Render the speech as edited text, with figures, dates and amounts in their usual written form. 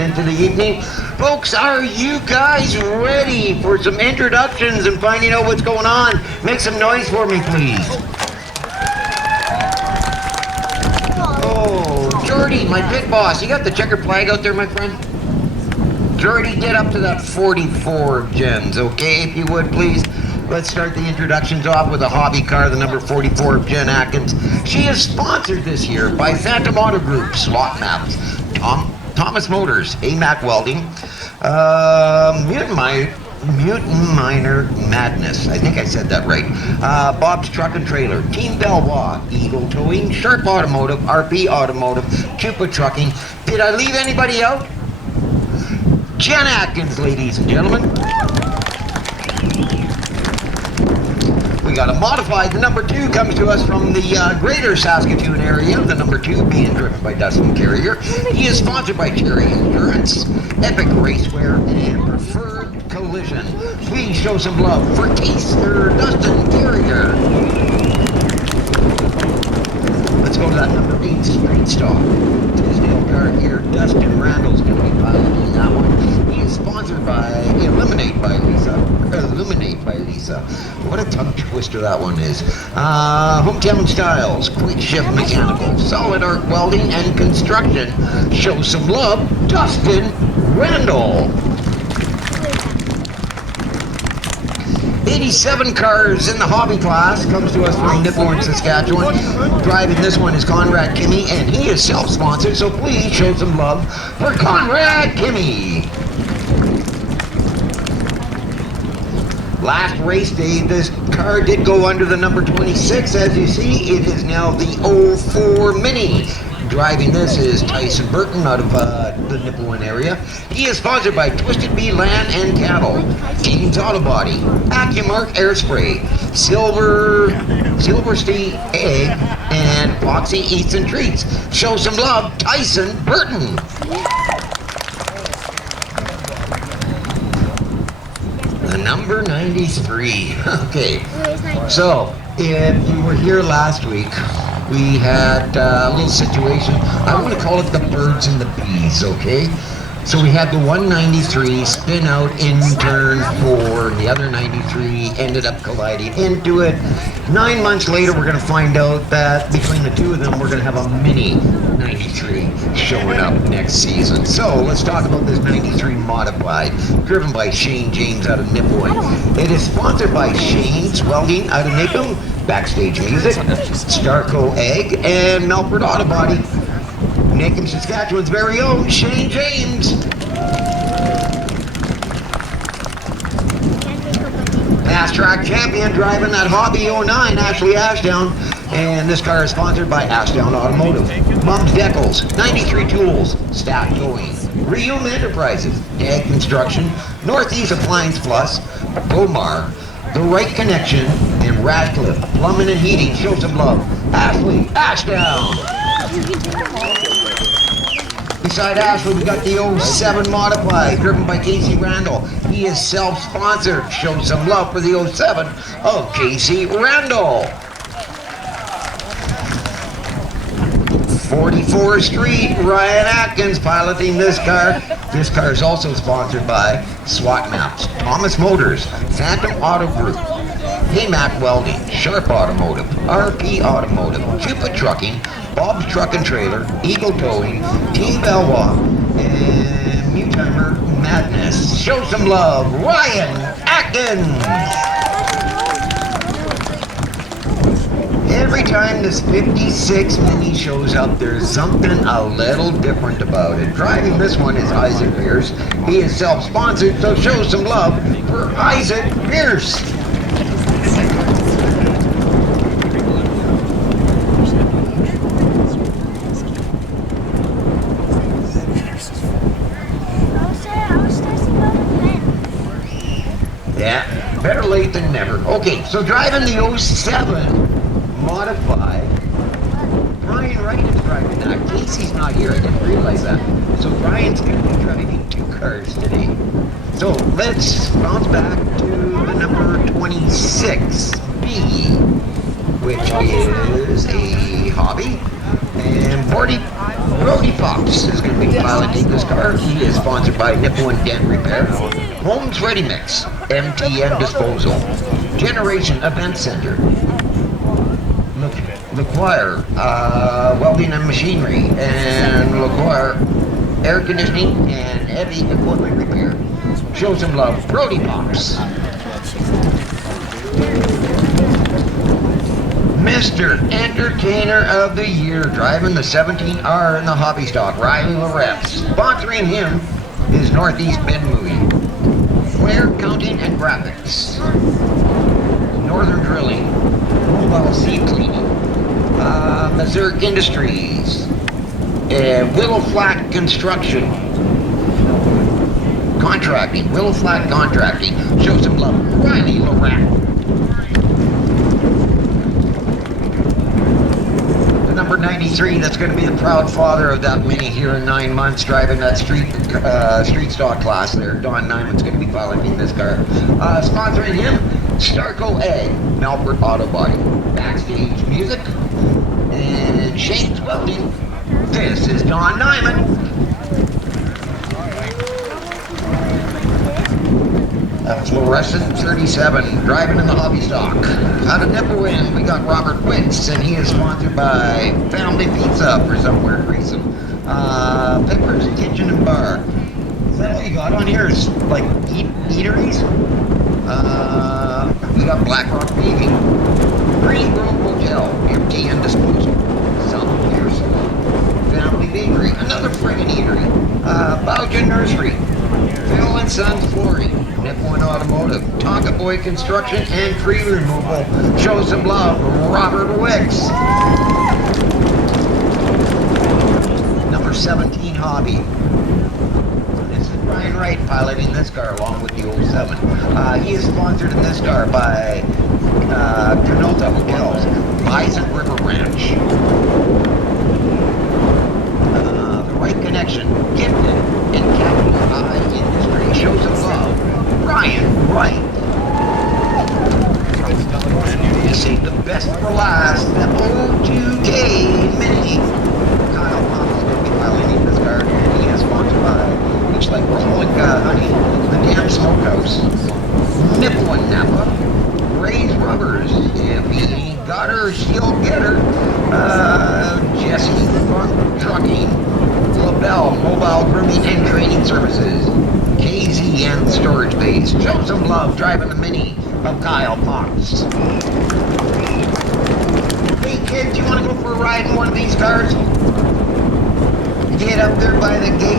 coming into the evening. Folks, are you guys ready for some introductions and finding out what's going on? Make some noise for me, please. Oh, Jordy, my pit boss, you got the checkered flag out there, my friend? Jordy, get up to that 44 of Jen's, okay, if you would, please. Let's start the introductions off with a hobby car, the number 44 of Jen Atkins. She is sponsored this year by Phantom Auto Group, Slot Maps, Thomas Motors, AMAC Welding, Mutant Minor Madness, I think I said that right, Bob's Truck and Trailer, Team Belvoir, Eagle Towing, Sharp Automotive, RP Automotive, Chupa Trucking. Did I leave anybody out? Jen Atkins, ladies and gentlemen. We got a modified. The number 2 comes to us from the greater Saskatchewan area. The number 2 being driven by Dustin Carrier. He is sponsored by Cherry Insurance, Epic Racewear, and Preferred Collision. Please show some love for Dustin Carrier. Let's go to that number 8 straight stock. Tisdale car here. Dustin Randall's going to be piloting that one. He is sponsored by Illuminate by Lisa. What a tongue twister that one is. Hometown Styles, Quick Shift Mechanical, Solid Arc Welding and Construction. Show some love, Dustin Randall. 87 cars in the hobby class comes to us from Nipawin, Saskatchewan. Driving this one is Conrad Kimmy, and he is self-sponsored, so please show some love for Conrad Kimmy. Last race day, this car did go under the number 26. As you see, it is now the 04 Mini. Driving this is Tyson Burton out of the Nipawin area. He is sponsored by Twisted Bee Land and Cattle, James Auto Body, AccuMark Air Spray, Silver State Egg, and Foxy Eats and Treats. Show some love, Tyson Burton. The number 93. Okay, so if you were here last week, we had a little situation. I want to call it the birds and the bees, okay? So we had the 193 spin out in turn 4. The other 93 ended up colliding into it. 9 months later, we're going to find out that between the two of them, we're going to have a mini 93 showing up next season. So let's talk about this 93 modified, driven by Shane James out of Nipawin. It is sponsored by Shane's Welding out of Nipawin, Backstage Music, Starco Egg, and Melford Auto Body. Nick, Saskatchewan's very own Shane James. Fast track champion driving that Hobby 09, Ashley Ashdown. And this car is sponsored by Ashdown Automotive, Mums Decals, 93 Tools, Stack Towing, Reum Enterprises, Ag Construction, Northeast Appliance Plus, Bomar, The Right Connection, and Radcliffe Plumbing and Heating. Show some love, Ashley Ashdown. Beside Ashley, we got the 07 Modified, driven by Casey Randall. He is self-sponsored. Show some love for the 07 of Casey Randall. 44th Street, Ryan Atkins piloting this car. This car is also sponsored by SWAT Maps, Thomas Motors, Phantom Auto Group, AMAC Welding, Sharp Automotive, RP Automotive, Chupa Trucking, Bob's Truck and Trailer, Eagle Towing, Team Belvoir, and Mutimer Madness. Show some love, Ryan Atkins! Every time this 56 Mini shows up, there's something a little different about it. Driving this one is Isaac Pierce. He is self-sponsored, so show some love for Isaac Pierce. Yeah, better late than never. Okay, so driving the 07 Modified, Brian Wright is driving that. Casey's not here, I didn't realize that. So Brian's going to be driving 2 cars today. So let's bounce back to the number 26B, which is a hobby. And Brody Pops is going to be piloting this car. He is sponsored by Nippo and Dent Repair, Homes Ready Mix, MTN Disposal, Generation Event Center, LeQuire Welding and Machinery, and LeQuire Air Conditioning and Heavy Equipment Repair. Show some love, Brody Pops. Mr. Entertainer of the Year, driving the 17R in the hobby stock, Riley Loretz. Sponsoring him is Northeast Bend Movie, Ware Counting and Graphics, Northern Drilling, Mobile Seed Cleaning, Missouri Industries, and Willow Flat Construction. Contracting, Willow Flat Contracting. Show some love, Riley Loretz. Number 93, that's going to be the proud father of that Mini here in 9 months, driving that street stock class there. Don Nyman's going to be piloting this car. Sponsoring him, Starco Egg, Melfort Auto Body, Backstage Music, and Shane's Welding. This is Don Nyman. Fluorescent 37, driving in the hobby stock. Out of Nippo in, we got Robert Wicks, and he is sponsored by Family Pizza for some weird reason. Pepper's Kitchen and Bar. Is that all you got on here? Is like eateries? We got Black Rock Baking, Green Grove Hotel, MTN Disposal, South Pier Salon, Family Bakery, another friggin' eatery, Bowden Nursery, Phil and Sons Flooring, Nippo and Automotive, Tonka Boy Construction and Tree Removal. Show some love, Robert Wicks. Number 17 Hobby. This is Brian Wright piloting this car along with the 07. He is sponsored in this car by Canota Hotels, Bison River Ranch, The Right Connection, Gifted, and Capital I Industry. Show some love, Brian Wright. He saved the best for last, the O2K Mini. Kyle Moss is going to be piloting this car, and he is sponsored by Beach Lake Rolling Honey, the Damn Smokehouse, Nippo and Napa, Ray's Rubbers. If he ain't got her, she'll get her. Jesse Funk Trucking, LaBelle Mobile Grooming and Training Services, KZ and Storage Base. Show some love, driving the Mini of Kyle Potts. Hey kids, you want to go for a ride in one of these cars? Get up there by the gate.